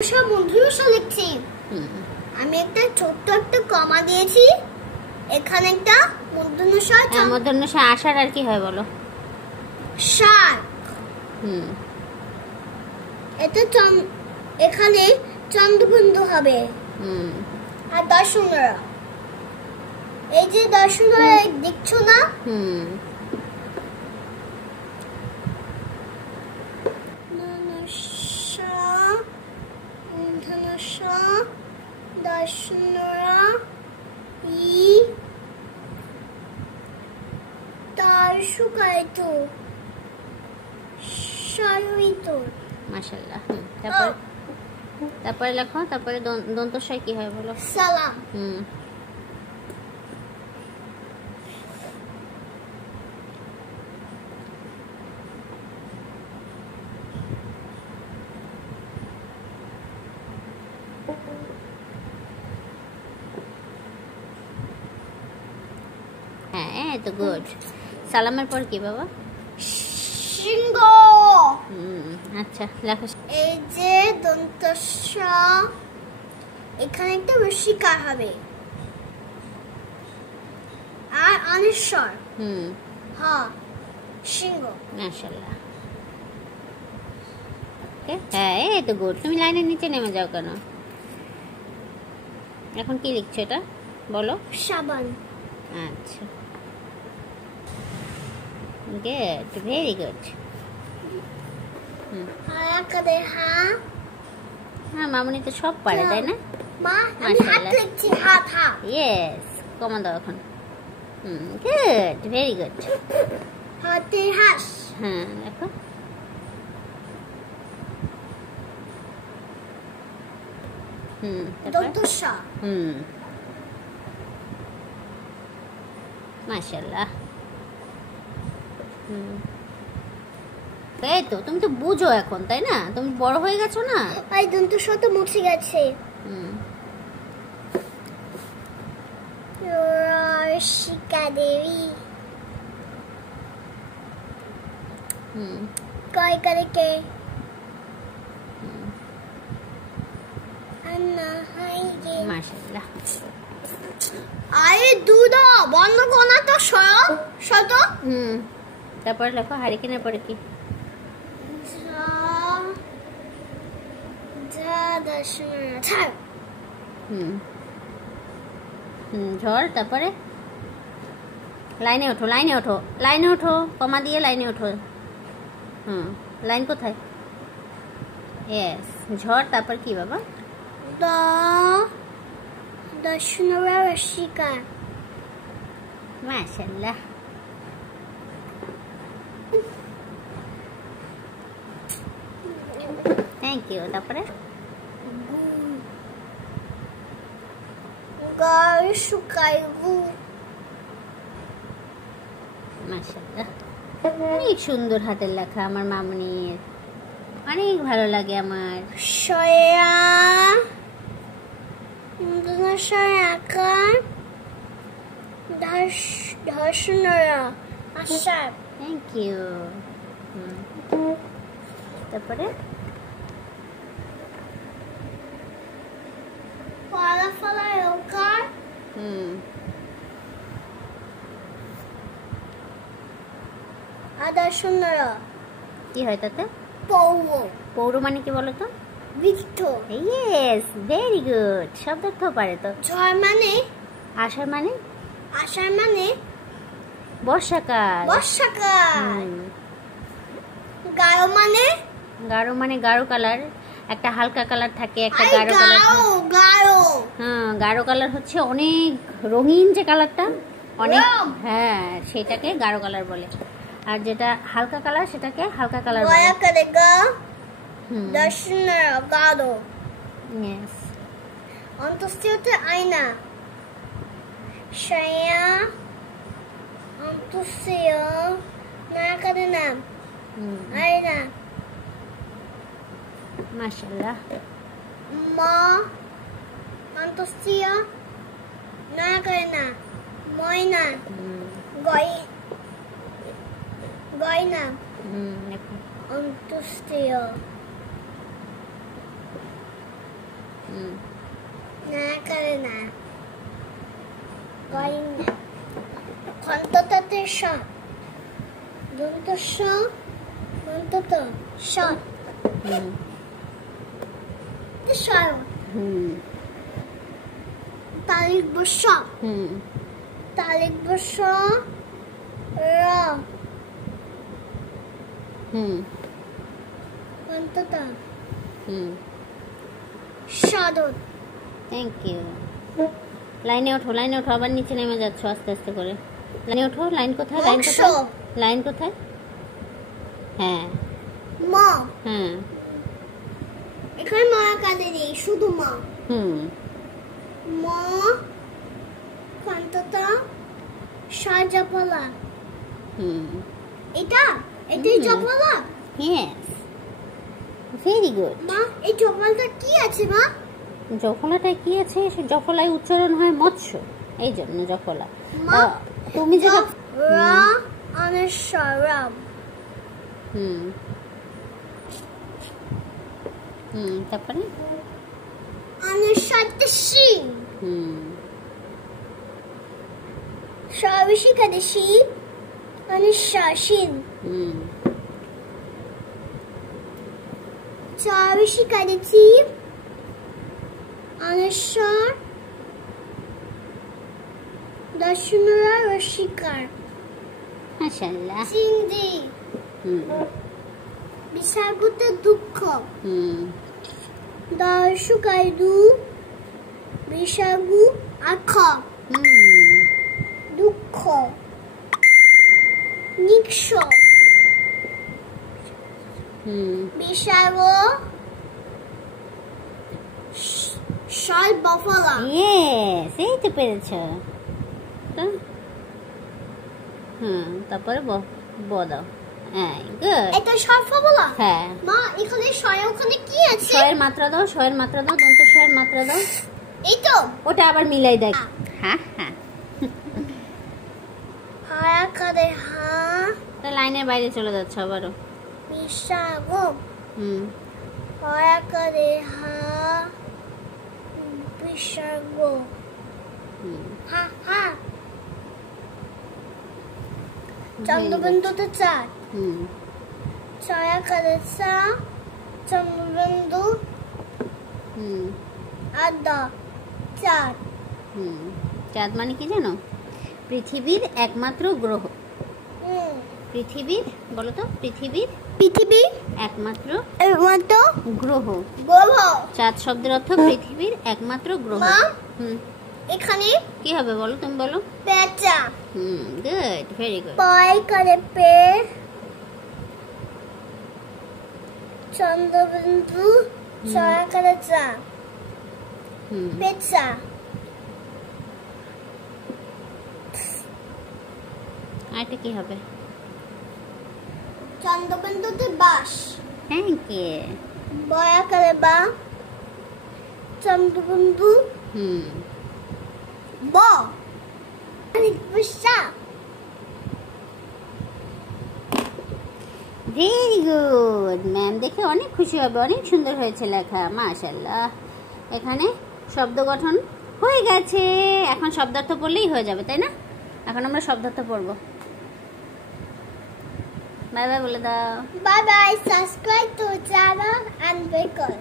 সব বন্ধুরা লিখছি। আমি একটা ছোট্ট একটা কমা দিয়েছি, এখানে একটা মূর্ধন্য ষ। মূর্ধন্য ষ আষাঢ় আর কি হয় বলো? শাক। এটা এখানে চন্দ্রবিন্দু হবে। আর দর্শনরা, এই যে দর্শনরা দেখছো না? দর্শনরা ই তার শুকাইতো সায়িতো। মাশাআল্লাহ। তারপরে লেখো, তারপরে দন্ত স কি হয় বলো? সালাম। হ্যাঁ, তো গুড। সালামের পর কি বাবা? সিংহ। আচ্ছা লেখো। এই যে দন্ত স, এখানে একটা রসিকার হবে আর অনেশ্বর। হ্যাঁ, সিংহ। মাশাআল্লাহ। হ্যাঁ, এই তো গুড। তুমি লাইনের নিচে নেমে যাও কেন? এখন কি লিখছো এটা বলো? সাবান। আচ্ছা, গুড, ভেরি গুড। হ্যাঁ, মামুনি তো সব পারে, তাই না? মা, আমি হাত লিখছি, হাত। ইয়েস, কমা দাও এখন। Good, very good. হাতে হাস। হ্যাঁ, দেখো। দন্ত স। মাশাআল্লাহ। এই তো, তুমি তো বুঝো এখন, তাই না? তুমি বড় হয়ে গেছো না? এই দন্ত স তো মুছে গেছে। রসিকা দেবী। কয় করে কে? মাশাআল্লাহ। আরে দুধ বন্ধ কোনা তো শত। তারপরে লেখো হারিকেনের পরে কি? ঝড়। তারপরে লাইনে ওঠো, লাইনে ওঠো, লাইনে ওঠো, কমা দিয়ে লাইনে ওঠো। লাইন কোথায়? ইয়েস, ঝড়। তারপর কি বাবা? দর্শনরা রসিকা। মাশাআল্লাহ। Thank you. তারপরে গায়ে শুকায় গু। মাশাআল্লাহ, অনেক সুন্দর হাতের লেখা আমার মামুনির, অনেক ভালো লাগে আমার। সয়া আকার দর্শনরা আশার। Thank you. তারপরে ফলাফলায় ওকার। আদর্শনরা কি হয় তাতে? পৌর। পৌর মানে কি বলো তো? বৃক্ষ। Yes, very good. শব্দ তো পারে তো। ঝড় মানে? আষাঢ় মানে? আষাঢ় মানে বর্ষাকাল। বর্ষাকাল। গাঢ় মানে? গাঢ় মানে গাঢ় কালার। একটা হালকা কালার থাকে, একটা গাঢ় কালার। হ্যাঁ, গাঢ় কালার হচ্ছে অনেক রঙিন যে কালারটা, অনেক। হ্যাঁ, সেটাকে গাঢ় কালার বলে। আর যেটা হালকা কালার সেটাকে হালকা কালার বলে। দর্শনরা গাঢ়। ইয়েস। অন্তঃস্থিরতে আয়না। ছায়া অন্তঃস্থির নায়কের নাম আয়না। মাশাআল্লাহ। মা অন্তঃস্থির নায়কের নাম ময়না। গয়না অন্তঃস্থির না করে না করি না খন্ততাতে স দন্ত স দন্ত স সর তালিক বস তালিক বস র খন্ততা সাদত। Thank you. লাইনে ওঠো, লাইনে ওঠো, আবার নিচে নেমে যাচ্ছ আস্তে আস্তে করে। লাইনে ওঠো। লাইন কোথায়? লাইন কোথায়? লাইন কোথায়? হ্যাঁ মা। হ্যাঁ এখানে মা কাঁদে নেই, শুধু মা। মা কান্ততা সাজাপালা। এটা এটাই জপালা। Yes, very good. মা এই জপালাটা কি আছে মা? জফলাটা কি আছে? সে জফলায় উচ্চারণ হয় মৎস্য, এই জন্য জফলা। মা তুমি যেটা রা অনসরাম। তারপরে অনসাতশি সবিশি কাদেশি অনসাশিন সবিশি কাদেশি অনসর দশমরা রশিকার। মাশাআল্লাহ। সিন্ধি বিসাগুতে দুঃখ দর্শকাইদু বিসাগু আখ দুঃখ নিক্ষ বিসাগ শল বফলা। ইয়েস, এই তো পেরেছ। তারপরে ব দাও। হ্যাঁ, গুড। এটা সরফা বলা? হ্যাঁ। মা এখানে শয়, ওখানে কি আছে? শয়ের মাত্রা দাও, শয়ের মাত্রা দাও, দন্ত শয়ের মাত্রা দাও। এই তো ওটা আবার মিলাই দেখ। হ্যাঁ হ্যাঁ। হায়া করে হা তা লাইনের বাইরে চলে যাচ্ছে আবারও। বিসাগো হায়া করে হা বিসাগো হা হা চন্দ্রবিন্দুতে চার ছয়া করে চা চন্দ্রবিন্দু আদা চার। চাঁদ মানে কি জানো? পৃথিবীর একমাত্র গ্রহ। পৃথিবীর, বলো তো, পৃথিবীর একমাত্র গ্রহ। চাঁদ শব্দের অর্থ পৃথিবীর একমাত্র গ্রহ। এখানে কি হবে বলো, তুমি বলো। পেঁচা। Good, very good. পাই করে পে চন্দ্রবিন্দু ছয়া করে চা পেঁচা। আরেকটা কি হবে? চন্দ্রবিন্দুতে বাস। Thank you. বয়া করে বা চন্দ্রবিন্দু ব বিশা। Very good. ম্যাম দেখে অনেক খুশি হবে, অনেক সুন্দর হয়েছে লেখা, মাশাআল্লাহ। এখানে শব্দ গঠন হয়ে গেছে, এখন শব্দার্থ পড়লেই হয়ে যাবে, তাই না? এখন আমরা শব্দার্থ পড়বো। বাই বাই বলে দাও। Bye bye. Subscribe to channel and bell.